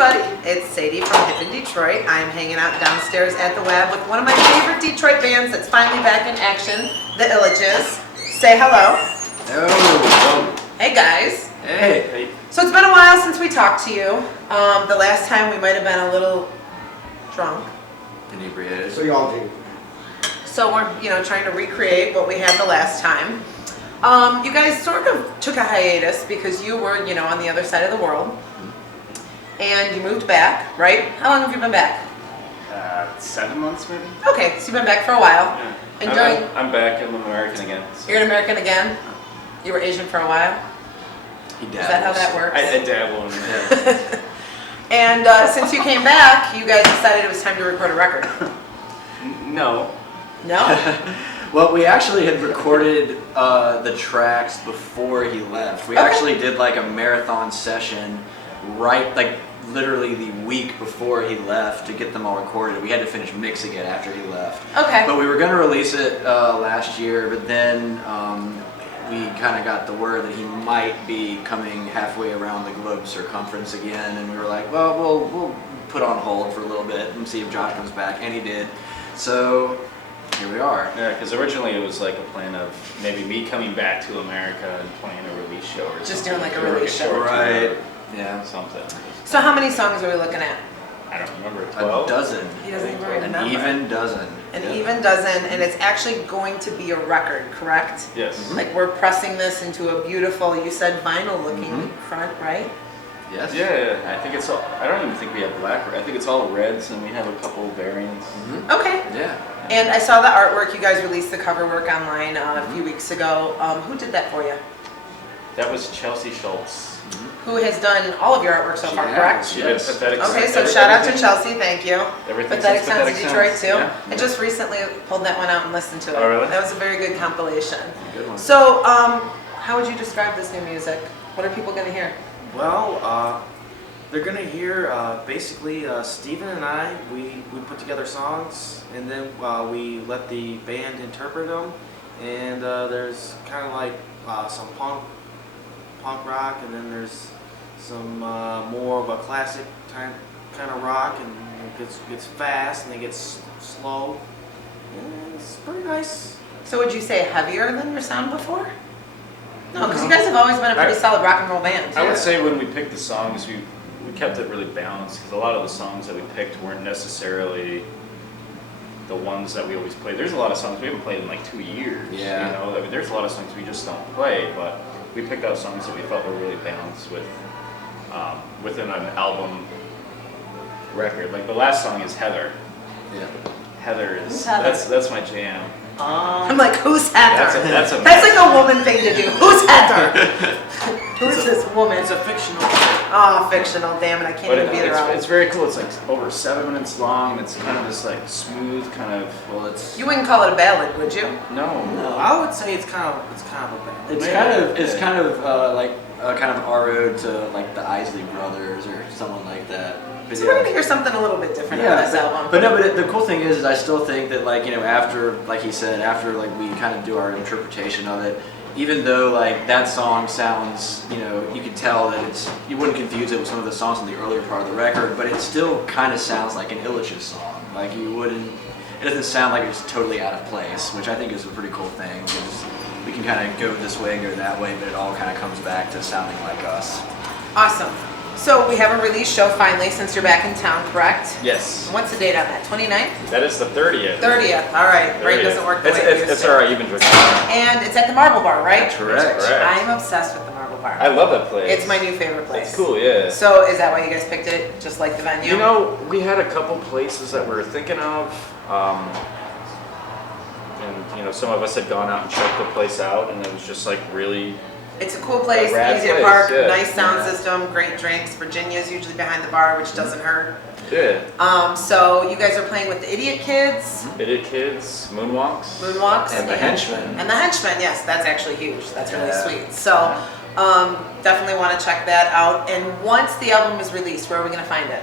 everybody. It's Sadie from Hip in Detroit. I'm hanging out downstairs at the Web with one of my favorite Detroit bands that's finally back in action, the Illages. Say hello. Hello. Hey guys. Hey. So it's been a while since we talked to you. The last time we might have been a little drunk. Inebriated. So y'all do. So we're, trying to recreate what we had the last time. You guys sort of took a hiatus because you were, on the other side of the world. And you moved back, right? How long have you been back? 7 months maybe. Okay, so you've been back for a while. Yeah. Enjoying. I'm back. I'm American again. So. You're an American again? You were Asian for a while? He dabbles. Is that how that works? I dabble in it. And since you came back, you guys decided it was time to record a record. No. No? Well, we actually had recorded the tracks before he left. We Okay. actually did like a marathon session literally the week before he left to get them all recorded. We had to finish mixing it after he left. Okay. But we were going to release it last year, but then we kind of got the word that he might be coming halfway around the globe circumference again, and we were like, well, we'll put on hold for a little bit and see if Josh comes back, and he did. So here we are. Yeah, because originally it was like a plan of maybe me coming back to America and playing a release show or Just something. doing like a Or release show. short Right. tour Yeah. or Something. So how many songs are we looking at? I don't remember. A 12? dozen. He doesn't even An remember. even dozen. An Yeah. even dozen, and it's actually going to be a record, correct? Yes. Like we're pressing this into a beautiful, you said vinyl looking Mhm. front, right? Yes. Yeah, I think it's all. I don't even think we have black. I think it's all reds, and we have a couple variants. Mhm. Okay. Yeah. And I saw the artwork. You guys released the cover work online a few weeks ago. Who did that for you? That was Chelsea Schultz. Who has done all of your artwork so She far, has. correct? She did Yes. Pathetic. Okay, so every- shout out to everything- Chelsea, thank you. Everything Pathetic since Sounds of Pathetic Detroit Sounds, too. yeah. I just recently pulled that one out and listened to it. Oh, really? That was a very good compilation. Good one. So, how would you describe this new music? What are people gonna hear? Well, they're gonna hear basically Steven and I. We put together songs and then we let the band interpret them. And there's kind of like some punk rock, and then there's some more of a classic kind of rock, and it gets fast and it gets slow. And it's pretty nice. So would you say heavier than your sound before? No, because you guys have always been a pretty solid rock and roll band. I would say when we picked the songs, we kept it really balanced because a lot of the songs that we picked weren't necessarily the ones that we always play. There's a lot of songs we haven't played in like 2 years. Yeah. I mean, there's a lot of songs we just don't play, but we picked out songs that we felt were really balanced with within an album record. Like the last song is Heather. Yeah. Heather is Who's Heather? that's my jam. I'm like, who's Heather? That's a That's like a woman thing to do. Who's Heather? Who's this woman? It's a fictional. Oh, fictional. Damn it, I can't But even be there. it's very cool. It's like over 7 minutes long. And it's kind of this like smooth kind of. Well, it's You wouldn't call it a ballad, would you? No. No, I would say it's kind of a band. it's Yeah. kind of like kind of our ode to like the Isley Brothers or someone like that. But So we're gonna hear something a little bit different on this album. But no, but the cool thing is I still think that like after like he said after like we kind of do our interpretation of it, even though like that song sounds you can tell that you wouldn't confuse it with some of the songs in the earlier part of the record, but it still kind of sounds like an Illages song. Like it doesn't sound like it's totally out of place, which I think is a pretty cool thing because we can kind of go this way and go that way, but it all kind of comes back to sounding like us. Awesome. So we have a release show finally since you're back in town, correct? Yes. What's the date on that? 29th? That is the 30th. 30th. All right. Brain doesn't work the way it used It's to. all right. You've been drinking. And it's at the Marble Bar, right? That's correct. I'm obsessed with the Marble Bar. I love that place. It's my new favorite place. It's cool, yeah. So is that why you guys picked it? Just like the venue? We had a couple places that we were thinking of, and some of us had gone out and checked the place out, and it was just like really. It's a cool place, A rad easy to place, park, yeah. nice sound Yeah. system, great drinks. Virginia's usually behind the bar, which doesn't hurt. Yeah. So you guys are playing with the Idiot Kids, Idiot Kids, Moonwalks. Moonwalks, And the Henchmen. And the Henchmen, yes, that's actually huge. That's really Yeah. sweet. So definitely want to check that out. And once the album is released, where are we going to find it?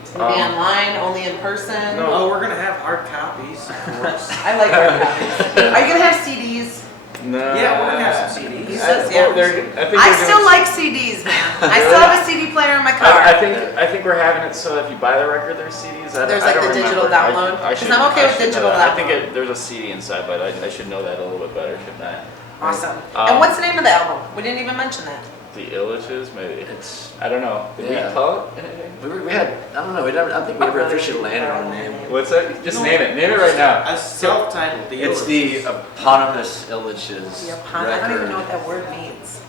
It's going to be online, only in person? No. Oh, we're gonna have hard copies, of course. I like hard copies. Are you going to have CDs? No. Yeah, we're gonna have some CDs. He says, yeah. I still like CDs, man. I still have a CD player in my car. I think we're having it so if you buy the record, there's CDs. There's like the digital download? 'Cause I'm okay with digital I think download. there's a CD inside, but I should know that a little bit better, shouldn't I? Awesome. And what's the name of the album? We didn't even mention that. The Illages, maybe. It's I don't know. Did Yeah. we call it anything? we had I don't know. I don't think we ever officially landed on a name. What's that? Just name it. Name it right now. A self-titled. The It's the Illiches. eponymous Illiches The I don't even know what record. that word means.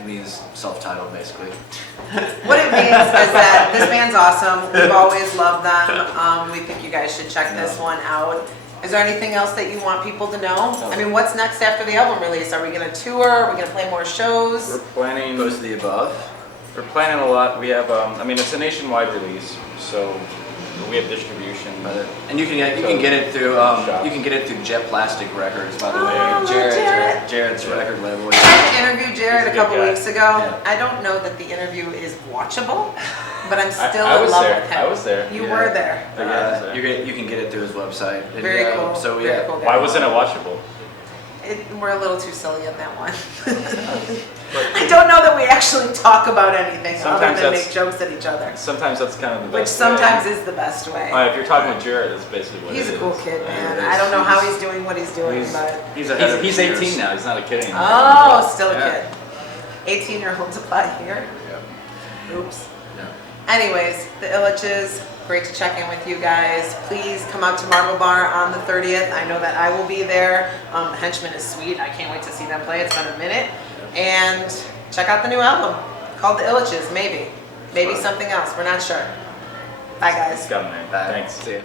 It means self-titled, basically. What it means is that this band's awesome. We've always loved them. We think you guys should check this one out. Is there anything else that you want people to know? I mean, what's next after the album release? Are we going to tour? Are we going to play more We're shows? planning. Most of the above. We're planning a lot. We have. I mean, it's a nationwide release, so we have distribution. And you can get it through Jet Plastic Records, by the Oh, way. Jared. Jared's record label. I had to interview Jared He's a a good couple guy. weeks ago. Yeah. I don't know that the interview is watchable, but I'm still I in was love there. with him. I was there. You Yeah. were there. You can get it through his website. And, Very cool. So Very yeah. cool guy. Why wasn't it watchable? We're a little too silly in that one. I don't know that we actually talk about anything other Sometimes than that's- make jokes at each other, Sometimes that's kind of the which best. sometimes is the best way. If you're talking with Jared, that's basically what He's it a cool is. kid, man. Yeah, I don't know how he's- he's doing what he's doing, but He's ahead of He's his years. 18 now. He's not a kid anymore. oh, still a Yeah. kid. 18-year-olds apply here. Yeah. Oops. Yeah. Anyways, the Illiches, great to check in with you guys. Please come out to Marble Bar on the 30th. I know that I will be there. The Henchman is sweet. I can't wait to see them play. It's been a minute. And check out the new album called The Illiches, maybe. Maybe Fun. something else. We're not sure. Bye, guys. It's got a name. Bye. Thanks. See ya.